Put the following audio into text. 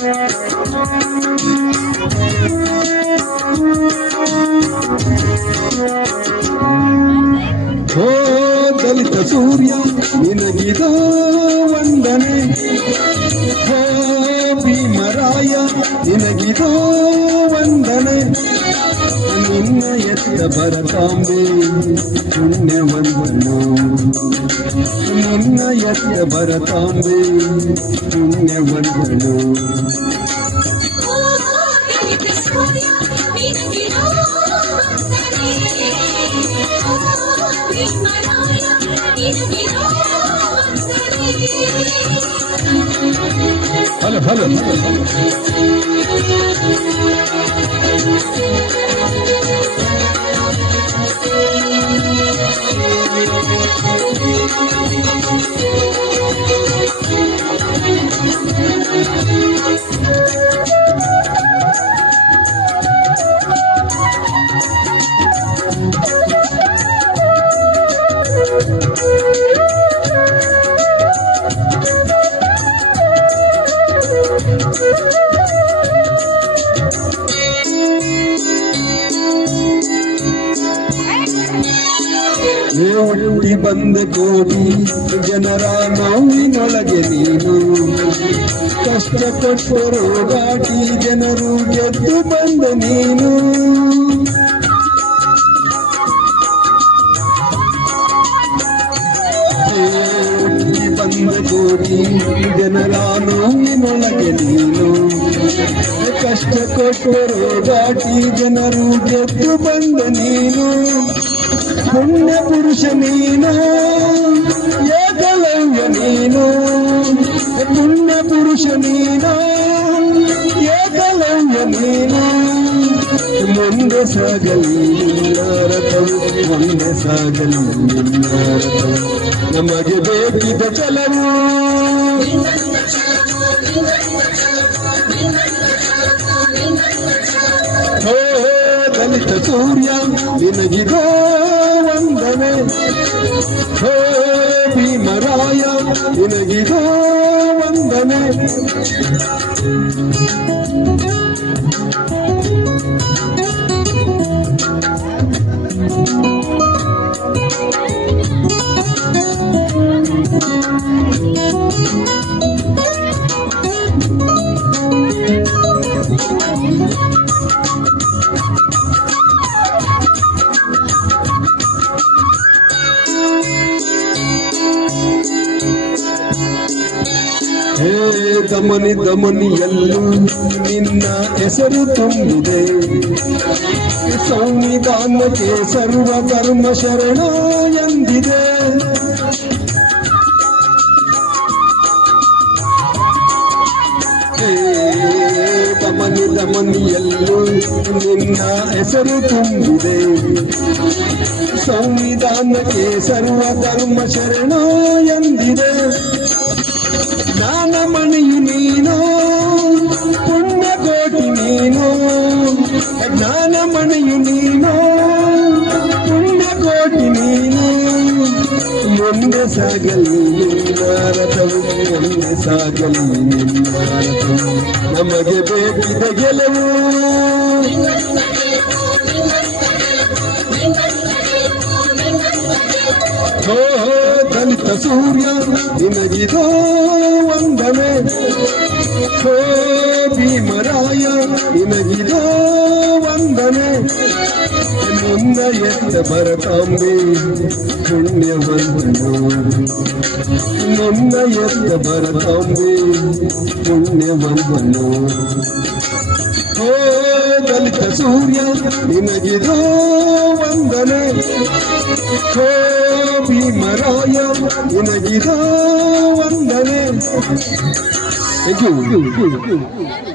ಓ ದಲಿತ ಸೂರ್ಯ ನಿನಗಿದೋ ವಂದನೆ, ಓ ಭೀಮರಾಯ ನಿನಗಿದೋ ವಂದನೆ. ನಿನ್ನ ಎತ್ತ ಭರತಾಂಬೆ ಪುಣ್ಯವಂತನು, ನಿನ್ನ ಎತ್ತ ಭರತಾಂಬೆ ಪುಣ್ಯವಂತನು. ಹಲೋ ಹಲೋ ಹುಟ್ಟಿ ಬಂದ ಕೋಟಿ ಜನರ ನೋವಿನೊಳಗೆ ನೀನು, ಕಷ್ಟಪಟ್ಟರು ಘಾಟಿ ಜನರು ಗೆದ್ದು ಬಂದ ನೀನು. ಹುಟ್ಟಿ ಬಂದ ಕೋಟಿ ಜನರ ನೋವಿನೊಳಗೆ ನೀನು, ಕಷ್ಟಪಟ್ಟರು ಘಾಟಿ ಜನರು ಗೆದ್ದು ಬಂದ ನೀನು. ಪುಣ್ಯ ಪುರುಷ ನೀನು, ಏಕಲವ್ಯ ನೀನು, ಪುಣ್ಯ ಪುರುಷ ನೀನು, ಏಕಲವ್ಯ ನೀನು. ಮುಂದೆ ಸಾಗಲಿ ನಿನ್ನಾರಥವು, ಮುಂದೆ ಸಾಗಲಿ ನಿನ್ನಾರಥವು, ನಮಗೆ ಬೇಕಿದ ಛಲವು. ಓ ದಲಿತ ಸೂರ್ಯ ನಿನಗಿದೋ ವಂದನೆ, ಹೋ ಭೀಮರಾಯ ನಿನಗಿದೋ ವಂದನೆ. ಹೇ ದಮನಿ ದಮನಿಯಲ್ಲೂ ನಿನ್ನ ಹೆಸರು ತುಂಬಿದೆ, ಸಂವಿಧಾನಕ್ಕೆ ಸರ್ವ ಧರ್ಮ ಶರಣ ಎಂದಿದೆ. ಹೇ ದಮನಿ ದಮನಿಯಲ್ಲೂ ನಿನ್ನ ಹೆಸರು ತುಂಬಿದೆ, ಸಂವಿಧಾನಕ್ಕೆ ಸರ್ವ ಧರ್ಮ ಶರಣ ಎಂದಿದೆ. ಜ್ಞಾನಮಣಿಯು ನೀನು, ಪುಣ್ಯಕೋಟಿ ನೀನು, ಜ್ಞಾನಮಣಿಯು ನೀನು, ಪುಣ್ಯಕೋಟಿ ನೀನು. ಮುಂದೆ ಸಾಗಲಿ ನಿನ್ನಾರಥವು, ಮುಂದೆ ಸಾಗಲಿ ನಿನ್ನಾರಥವು, ನಮಗೆ ಬೇಕಿದ ಗೆಲುವು. ಓ ದಲಿತ ಸೂರ್ಯ ನಿನಗಿದೋ ವಂದನೆ, ಹೋ ಭೀಮರಾಯ ನಿನಗಿದೋ ವಂದನೆ. ನಿನ್ನ ಎತ್ತ ಭರತಾಂಬೆ ಪುಣ್ಯವಂತನು, ನಿನ್ನ ಎತ್ತ ಭರತಾಂಬೆ ಪುಣ್ಯವಂತನು. ಓ ದಲಿತ ಸೂರ್ಯ ನಿನಗಿದೋ ವಂದನೆ, ಹೋ ಭೀಮರಾಯ ನಿನಗಿದೋ ವಂದನೆ. Thank you.